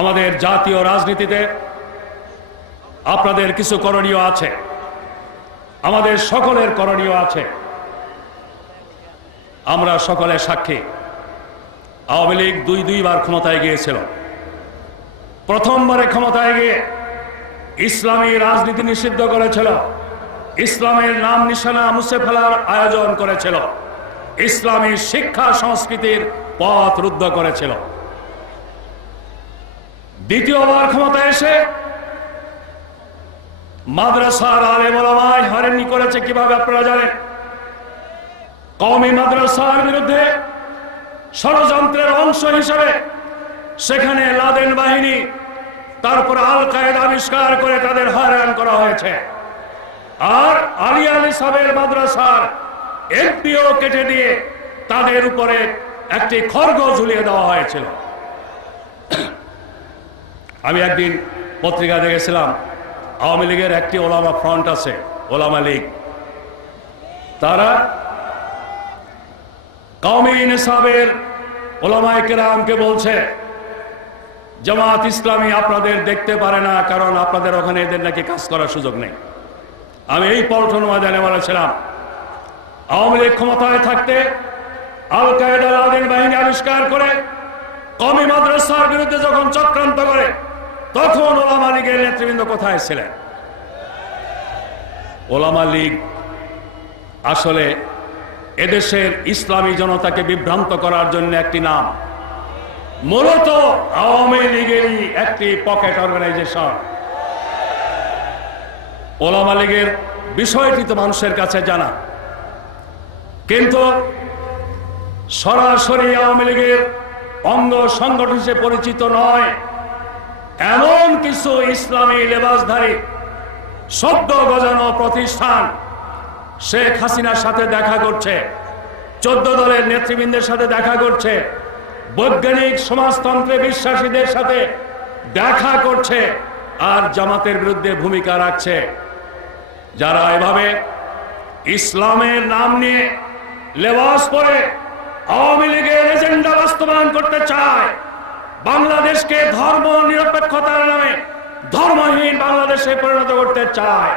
আমাদের জাতীয় রাজনীতিতে আপনাদের কিছু করণীয় আছে, আমাদের সকলের করণীয় আছে। আমরা সকলে সাক্ষী, আওয়ামী লীগ দুইবার ক্ষমতায় গিয়েছিল। প্রথমবারে ক্ষমতায় গিয়ে ইসলামী রাজনীতি নিষিদ্ধ করেছিল, ইসলামের নাম নিশানা মুছে ফেলার আয়োজন করেছিল, ইসলামী শিক্ষা সংস্কৃতির পথ রুদ্ধ করেছিল। দ্বিতীয়বার ক্ষমতায় এসে মাদ্রাসার আলেম ওলামায় হয়রানি করেছে কিভাবে আপনারা জানেন। কওমি মাদ্রাসার বিরুদ্ধে ষড়যন্ত্রের অংশ হিসেবে সেখানে লাদেন বাহিনী, তারপর আল কায়েদা আবিষ্কার করে তাদের হয়রান করা হয়েছে। আর আলিয়া নিসাবের মাদ্রাসার একটিও কেটে দিয়ে তাদের উপরে একটি খড়গ ঝুলিয়ে দেওয়া হয়েছিল। আমি একদিন পত্রিকা দেখেছিলাম, আওয়ামী লীগের একটি ওলামা ফ্রন্ট আছে, ওলামা লীগ, তারা কওমি নিসাবের ওলামায়ে কেরামকে বলছে জামাত ইসলামী আপনাদের দেখতে পারে না, কারণ আপনাদের ওখানে এদের নাকি কাজ করার সুযোগ নেই। আমি এই পল্টন ময়দানে বলেছিলাম, আওয়ামী লীগ ক্ষমতায় থাকতে আল কায়েদা লাদেন বাহিনী আবিষ্কার করে কওমি মাদ্রাসার বিরুদ্ধে যখন চক্রান্ত করে, তখন ওলামা লীগের নেতৃবৃন্দ কোথায় ছিলেন? ওলামা লীগ আসলে এদেশের ইসলামী জনতাকে বিভ্রান্ত করার জন্য একটি নাম, মূলত আওয়ামী লীগেরই একটি পকেট অর্গানাইজেশন। ওলামা লীগের বিষয়টি তো মানুষের কাছে জানা, কিন্তু সরাসরি আওয়ামী লীগের অঙ্গ সংগঠন হিসেবে পরিচিত নয় এমন কিছু ইসলামী লেবাসধারী শব্দ গজানো প্রতিষ্ঠান শেখ হাসিনার সাথে দেখা করছে, 14 দলের নেতৃবৃন্দের সাথে দেখা করছে, বৈজ্ঞানিক সমাজতন্ত্রে বিশ্বাসীদের সাথে দেখা করছে, আর জামাতের বিরুদ্ধে ভূমিকা রাখছে। যারা এভাবে ইসলামের নাম নিয়ে লেবাস পরে আওয়ামী লীগের এজেন্ডা বাস্তবায়ন করতে চায়, বাংলাদেশকে ধর্ম নিরপেক্ষতার নামে ধর্মহীন বাংলাদেশে পরিণত করতে চায়,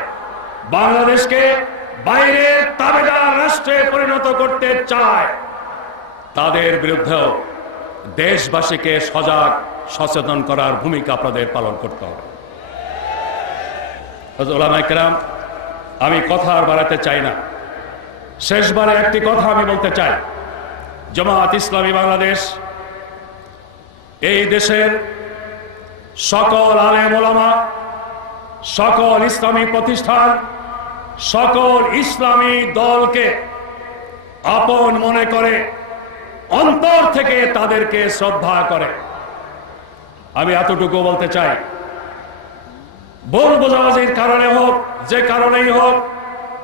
বাংলাদেশকে বাইরের তাবেদার রাষ্ট্রে পরিণত করতে চায়, তাদের বিরুদ্ধেও দেশবাসীকে সজাগ সচেতন করার ভূমিকা আপনাদের পালন করতে হবে। ওলামায়ে কেরাম, আমি কথা আর বাড়াতে চাই না, শেষবারে একটি কথা আমি বলতে চাই। জামাত ইসলামী বাংলাদেশ এই দেশের সকল আলেম ওলামা, সকল ইসলামী প্রতিষ্ঠান, সকল ইসলামী দলকে আপন মনে করে, অন্তর থেকে তাদেরকে শ্রদ্ধা করে। আমি এতটুকু বলতে চাই, ভুল বোঝাবুঝির কারণে হোক, যে কারণেই হোক,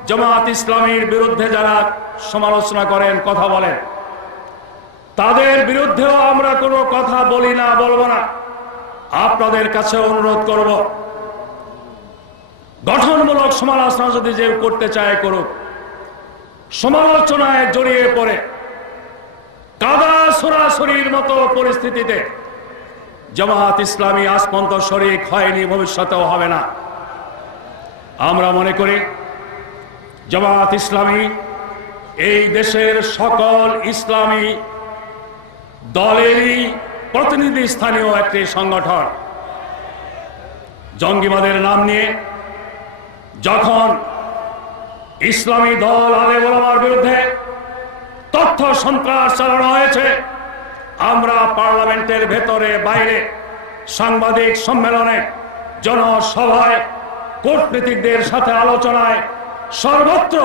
জামাত ইসলামীর বিরুদ্ধে যারা সমালোচনা করেন, কথা বলেন, তাদের বিরুদ্ধেও আমরা কোনো কথা বলি না, বলবো না। আপনাদের কাছে অনুরোধ করব, গঠনমূলক সমালোচনা যদি যে করতে চায় করুক, সমালোচনায় জড়িয়ে পড়ে কাদা সরাসরির মতো পরিস্থিতিতে জামাত ইসলামী আজ পর্যন্ত শরীক হয়নি, ভবিষ্যতেও হবে না। আমরা মনে করি জামাত ইসলামী এই দেশের সকল ইসলামী দলেরই প্রতিনিধি স্থানীয় একটি সংগঠন। জঙ্গিবাদের নাম নিয়ে যখন ইসলামী দল আলেম ওলামার বিরুদ্ধে তথ্য সন্ত্রাস চালানো হয়েছে, আমরা পার্লামেন্টের ভেতরে বাইরে, সাংবাদিক সম্মেলনে, জনসভায়, কূটনীতিকদের সাথে আলোচনায়, সর্বত্র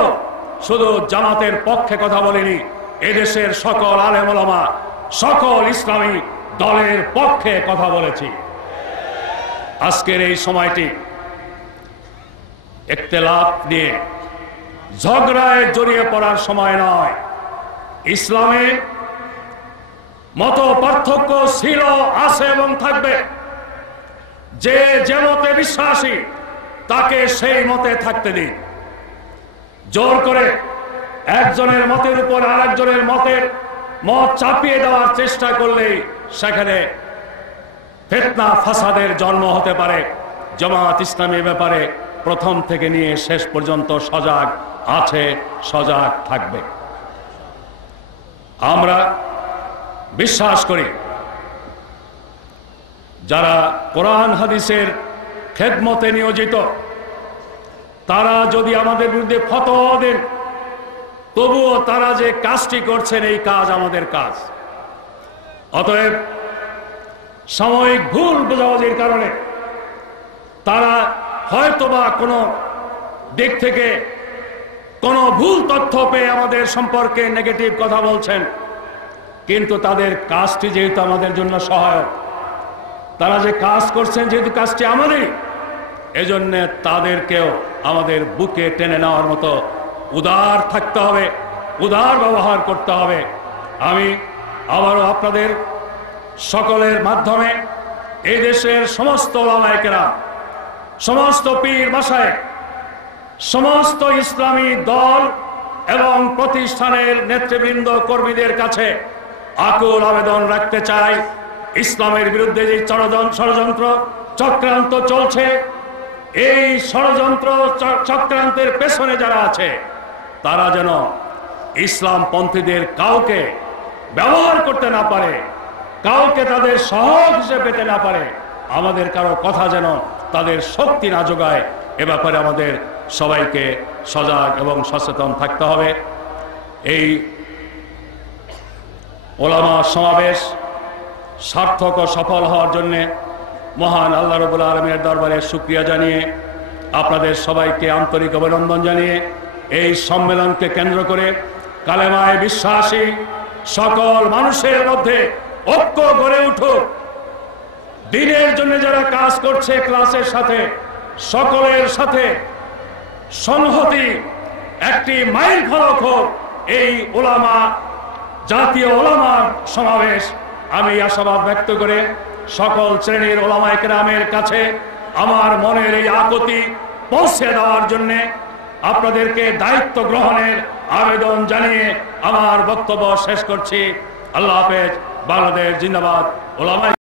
শুধু জামাতের পক্ষে কথা বলিনি, এদেশের সকল আলেম ওলামা, সকল ইসলামী দলের পক্ষে কথা বলেছি। আজকের এই সময়টি ইখতিলাফ নিয়ে ঝগড়ায় জড়িয়ে পড়ার সময় নয়। ইসলামে মত পার্থক্য ছিল, আছে এবং থাকবে। যে যে মতে বিশ্বাসী তাকে সেই মতে থাকতে দিন। জোর করে একজনের মতের উপর আরেকজনের মত চাপিয়ে দেওয়ার চেষ্টা করলেই সেখানে ফিতনা ফাসাদের জন্ম হতে পারে। জামাত ইসলামী ব্যাপারে প্রথম থেকে নিয়ে শেষ পর্যন্ত সজাগ আছে, সজাগ থাকবে। আমরা বিশ্বাস করি যারা কোরআন হাদিসের খেদমতে নিয়োজিত তারা যদি আমাদের বিরুদ্ধে ফতোয়া দেন, তবুও তারা যে কাজটি করছেন এই কাজ আমাদের কাজ। অতএব সাময়িক ভুল বোঝাবুঝির কারণে তারা হয়তোবা কোনো দিক থেকে কোনো ভুল তথ্য পেয়ে আমাদের সম্পর্কে নেগেটিভ কথা বলছেন, কিন্তু তাদের কাজটি যেহেতু আমাদের জন্য সহায়ক, তারা যে কাজ করছেন যেহেতু কাজটি আমাদেরই, এজন্য তাদেরকেও আমাদের বুকে টেনে নেওয়ার মতো উদার থাকতে হবে, উদার ব্যবহার করতে হবে। আমি আবারও আপনাদের সকলের মাধ্যমে এই দেশের সমস্ত উলামায়ে কেরাম, সমস্ত পীর মাশায়েখ, সমস্ত ইসলামী দল এবং প্রতিষ্ঠানের নেতৃবৃন্দ কর্মীদের কাছে আকুল আবেদন রাখতে চাই, ইসলামের বিরুদ্ধে যে ষড়যন্ত্র চক্রান্ত চলছে, এই ষড়যন্ত্র চক্রান্তের পেছনে যারা আছে তারা যেন ইসলামপন্থীদের কাউকে ব্যবহার করতে না পারে, কাউকে তাদের সহজ হিসেবে পেতে না পারে, আমাদের কারো কথা যেন তাদের শক্তি না যোগায়। এ ব্যাপারে আমাদের সবাইকে সজাগ এবং সচেতন থাকতে হবে। এই ওলামা সমাবেশ সার্থক ও সফল হওয়ার জন্য মহান আল্লাহ রাব্বুল আলামিনের দরবারে শুকরিয়া জানিয়ে, আপনাদের সবাইকে আন্তরিক অভিনন্দন জানিয়ে, এই সম্মেলনকে কেন্দ্র করে কালেমায় বিশ্বাসী সকল মানুষের মধ্যে ঐক্য গড়ে উঠুক। দিনের জন্য যারা কাজ করছে ক্লাসের সাথে সকলের সাথে সংহতি একটি মাইল ফলক হোক এই ওলামা জাতীয় ওলামা সমাবেশ। আমি আশাবাদ ব্যক্ত করে সকল শ্রেণীর ওলামায়ে কেরামের কাছে আমার মনের এই আকুতি পৌঁছে দেওয়ার জন্য আপনাদেরকে দায়িত্ব গ্রহণের আবেদন জানিয়ে আমার বক্তব্য শেষ করছি। আল্লাহ হাফেজ। বাংলাদেশ জিন্দাবাদ। ওলামা